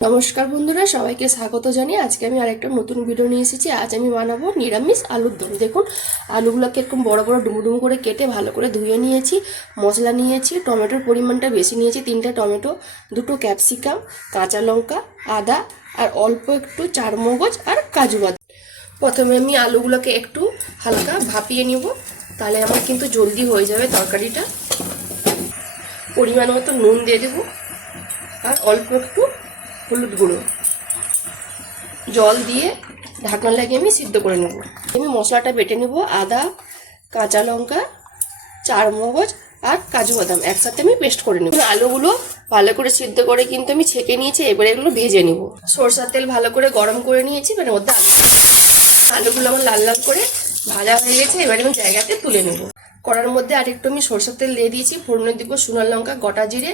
নমস্কার বন্ধুরা, সবাইকে স্বাগত জানিয়ে আজকে আমি আরেকটা নতুন ভিডিও নিয়ে এসেছি। আজ আমি বানাবো নিরামিষ আলুর দম। দেখুন, আলুগুলোকে এরকম বড় বড় ডুমো ডুমো করে কেটে ভালো করে ধুয়ে নিয়েছি। মশলা নিয়েছি, টমেটোর পরিমাণটা বেশি নিয়েছি, 3টা টমেটো, 2টো ক্যাপসিকাম, কাঁচা লঙ্কা, আদা আর অল্প একটু চারমগজ আর কাজু বাদাম। প্রথমে আমি আলুগুলোকে একটু হালকা ভাপিয়ে নিব, তাহলে আমার কিন্তু জলদি হয়ে যাবে তরকারিটা। পরিমাণ মতো নুন দিয়ে দেবো আর অল্প একটু হলুদ গুঁড়ো, জল দিয়ে ঢাকনা লাগিয়ে আমি সিদ্ধ করে নেব। আমি মশলাটা বেটে নেব। আদা, কাঁচা লঙ্কা, চারমগজ আর কাজু বাদাম একসাথে আমি পেস্ট করে নেব। আলুগুলো ভালো করে সিদ্ধ করে কিন্তু আমি ছেঁকে নিয়েছি। এবারে এগুলো ভেজে নেব। সরষের তেল ভালো করে গরম করে নিয়েছি, মানে মধ্যে আলুগুলো আমার লাল লাল করে ভাজা হয়ে গেছে। এবারে আমি জায়গাতে তুলে নেব। কড়ার মধ্যে আরেকটু আমি সরষের তেল দিয়ে দিয়েছি। ফোড়নে দিব শুকনো লঙ্কা, গোটা জিরে,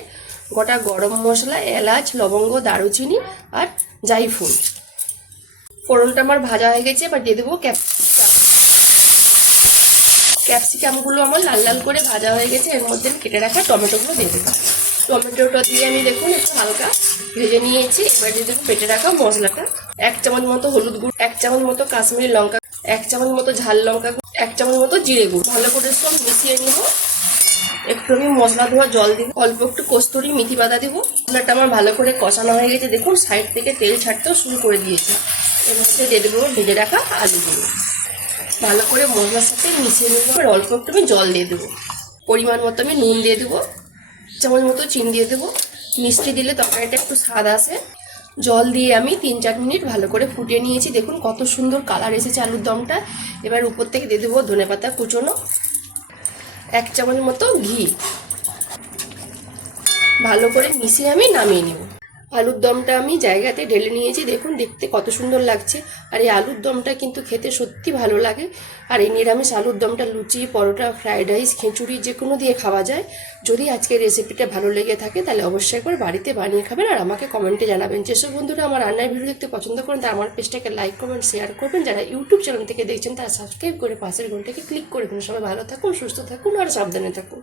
গোটা গরম মশলা, এলাচ, লবঙ্গ, দারুচিনি আর জায়ফল। ফোড়নটা আমার ভাজা হয়ে গেছে। এবার দিয়ে দেবো ক্যাপসিকামগুলো আমার লাল লাল করে ভাজা হয়ে গেছে। এর মধ্যে আমি কেটে রাখা টমেটোগুলো দিয়ে দেবো। টমেটোটা দিয়ে আমি দেখুন একটু হালকা ভেজে নিয়েছি। এবার দিয়ে দেবো বেটে রাখা মশলাটা। 1 চামচ মতো হলুদ গুঁড়ো, 1 চামচ মতো কাশ্মীরি লঙ্কা, 1 চামচ মতো ঝাল লঙ্কা, 1 চামচ মতো জিরে গুঁড়ো। ভালো করে সব মিশিয়ে নেবো। একটু আমি মশলা ধোয়া জল দিব, অল্প একটু কস্তুরি মেথি পাতা দিব। মশলাটা আমার ভালো করে কষানো হয়ে গেছে। দেখুন সাইড থেকে তেল ছাড়তেও শুরু করে দিয়েছে। এর মধ্যে দিয়ে দেবো ভেজে রাখা আলুগুলো। ভালো করে মশলার সাথে মিশিয়ে নেবো। অল্প একটু আমি জল দিয়ে দেবো। পরিমাণ মতো আমি নুন দিয়ে দেবো, 1 চামচ মতো চিনি দিয়ে দেবো। মিষ্টি দিলে তরকারিটা একটু স্বাদ আসে। জল দিয়ে আমি 3-4 মিনিট ভালো করে ফুটিয়ে নিয়েছি। দেখুন কত সুন্দর কালার এসেছে আলুর দমটা। এবার উপর থেকে দিয়ে দেবো ধনেপাতা কুচোনো, 1 চামচ মতো ঘি। ভালো করে মিশিয়ে আমি নামিয়ে নেব। আলুর দমটা আমি জায়গাতে ঢেলে নিয়েছি। দেখুন দেখতে কত সুন্দর লাগছে। আর এই আলুর দমটা কিন্তু খেতে সত্যি ভালো লাগে। আর এই নিরামিষ আলুর দমটা লুচি, পরোটা, ফ্রাইড রাইস, খিচুড়ি যে কোনো দিয়ে খাওয়া যায়। যদি আজকের রেসিপিটা ভালো লেগে থাকে তাহলে অবশ্যই একবার বাড়িতে বানিয়ে খাবেন আর আমাকে কমেন্টে জানাবেন। যেসব বন্ধুরা আমার রান্নার ভিডিও দেখতে পছন্দ করেন তারা আমার পেজটাকে লাইক, কমেন্ট, শেয়ার করবেন। যারা ইউটিউব চ্যানেল থেকে দেখছেন তারা সাবস্ক্রাইব করে পাশের ঘন্টাকে ক্লিক করে দেবেন। সবাই ভালো থাকুন, সুস্থ থাকুন আর সাবধানে থাকুন।